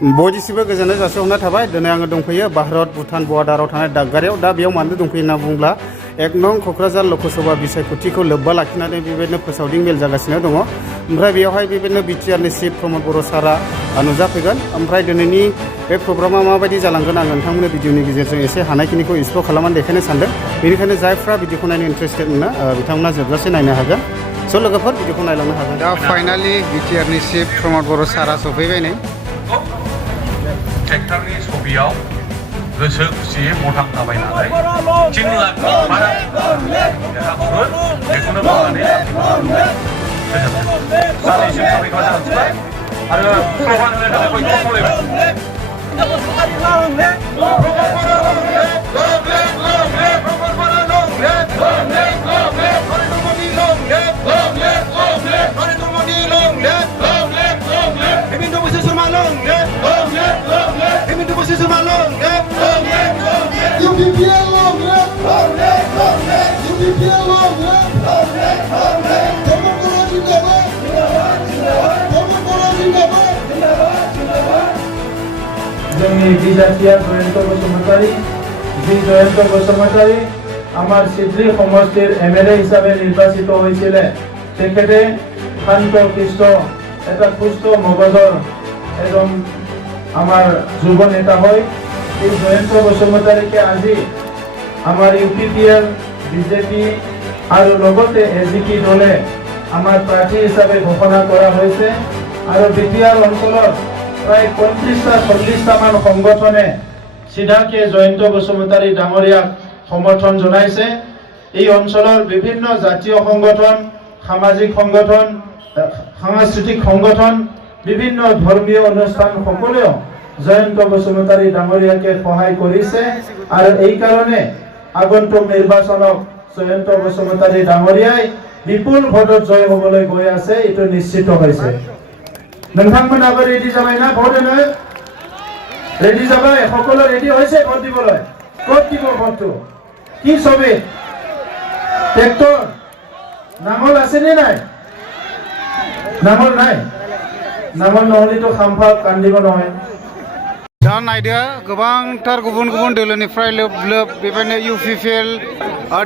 बयनिसिमबो गोजोननाय जासिहरनाय थाबाय दिनै आङो दंफैयो भारत भुटान बर्डाराव थानाय दागगारियाव दा बेयाव मानो दंफैयो होनना बुङोब्ला 1 नं क'क्राझार लकसभा बिसायख'थिखौ लोब्बा लाखिनानै बेबायदिनो फोसावदिं मेल जागासिनो दङ ओमफ्राय बेयावहाय बेबायदिनो बिटिआरनि चिफ प्रमद बर' सारा नुजाफैगोन ओमफ्राय दिनैनि बे प्रग्रामा माबायदि जालांगोन आं नोंथांमोननो भिडिअनि गेजेरजों एसे हानायखिनिखौ एक्सप्ल'र खालामनानै देखायनो सानदों बेनिखायनो जायफ्रा भिडिअखौ नायनो इन्टारेस्टेड बिथांमोना जोबजासे नायनो हागोन स' लोगोफोर भिडिअखौ नायलांनो हागोन दा फाइनालि बिटिआरनि चिफ प्रमद बर' सारा सफैबाय नै ट्रेक्टरनि छबियाव गोसो खुसियै मथाम थाबायनानै 3 लाखनि बारा देरहाहरो बेखौनो बुंनानै सानैसिम साबायखर जासिबाय आरो स्ल'गान होनो थाखाय बयखौबो खावलायबाय जोंनि बिजाथिया जयन्त बसुमतारी जी जयन्त बसुमतारी आमार सिद्रि समष्टिर एमएलए हिसाबे निर्बाचित হয়েছিলেন তেখেতে শান্ত কৃষ্ণ এটা সুস্থ মগজৰ এজন আমাৰ যুৱ নেতা হয় এই জয়ন্ত বসুমতাৰীকে আজি আমাৰ ইউপিপিএল বিজেপি আৰু লগতে এজিপি দলে আমাৰ প্ৰাৰ্থী হিচাপে ঘোষণা কৰা হৈছে আৰু বিটিআৰ অঞ্চলত প্ৰায় 35-40টা মান সংগঠনে সিধাকে জয়ন্ত বসুমতাৰী ডাঙৰীয়াক সমৰ্থন জনাইছে এই অঞ্চলৰ বিভিন্ন জাতীয় সংগঠন সামাজিক সংগঠন সাংস্কৃতিক সংগঠন বিভিন্ন ধৰ্মীয় অনুষ্ঠান সকলেও জয়ন্ত বসুমতাৰী ডাঙৰীয়াকে সহায় কৰিছে আৰু এই কাৰণে আগন্তুক নিৰ্বাচনত জয়ন্ত বসুমতাৰী ডাঙৰীয়াই বিপুল ভোটত জয় হ'বলৈ গৈ আছে এটো নিশ্চিত হৈছে नोंथांमोनाबो रेडि जाबाय ना भोट होनो रेडि जाबाय সকলো रेडि হৈছে ভোট দিবলৈ ক'ত দিব ভোটটো কি সবে ট্ৰেক্টৰ নাঙল আছে নে নাই নাঙল নাই নাঙল নহলেতো খামফা কান্দিব নহয় दा नायदो गोबांथार गुबुन गुबुन दोलोनिफ्राय लोब लोब बेबायदिनो इउपिपिएल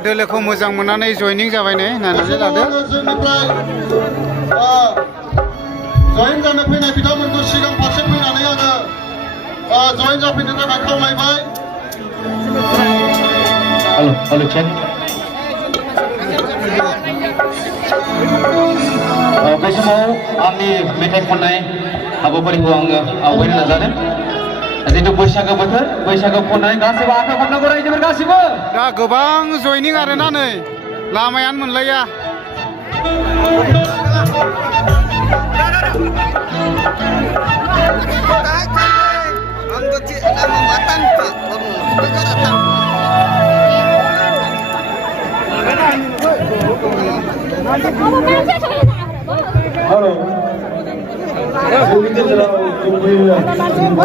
दोलोखौ मोजां मोननानै जयनिं जाबाय नै नायनानै लादो जयेन जानो फैनाय बिथांमोनखौ सिगां फारसे फैनानै आङो जयेन जाफैनो थाखाय खावलायबाय हेलो चेक बे समाव आंनि मेथाइ खननाय हाबाफारिखौ आङो आवगायनो नाजादों जितु बैसागो बोथोर बैसागो खननाय गासैबो आखाइ खननांगौ रायजोफोर गासैबो दा गोबां जयनिं आरोना नै लामायानो मोनलाया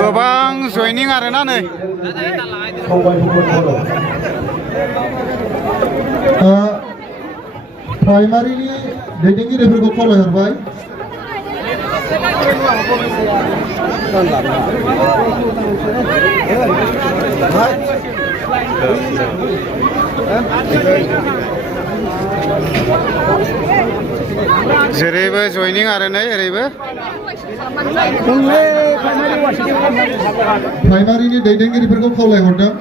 गोबां जयनिं आरोना नै प्राइमारिनि दैदेनगिरिफोरखौ खावलायहरबाय जेरैबो जयनिं आरो नै ओरैबो प्राइमारिनि दैदेनगिरिफोरखौ खावलायहरदों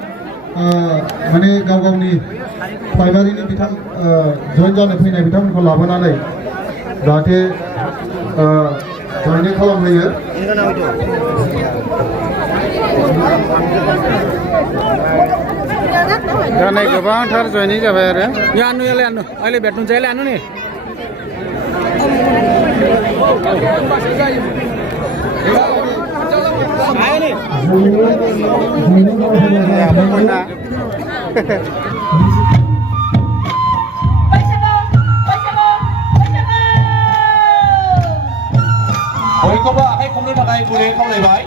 माने गाव गावनि प्राइमारिनि बिथां जयेन जानो फैनाय बिथांमोनखौ लाबोनानै जाहाथे जयनिं खालामहोयो दा नै गोबांथार जयनिं जाबाय आरो यानु अहिले भेट्नु चाहिँ लानु नि बयखौबो आखाइ खबनो थाखाय गुरै खावलायबाय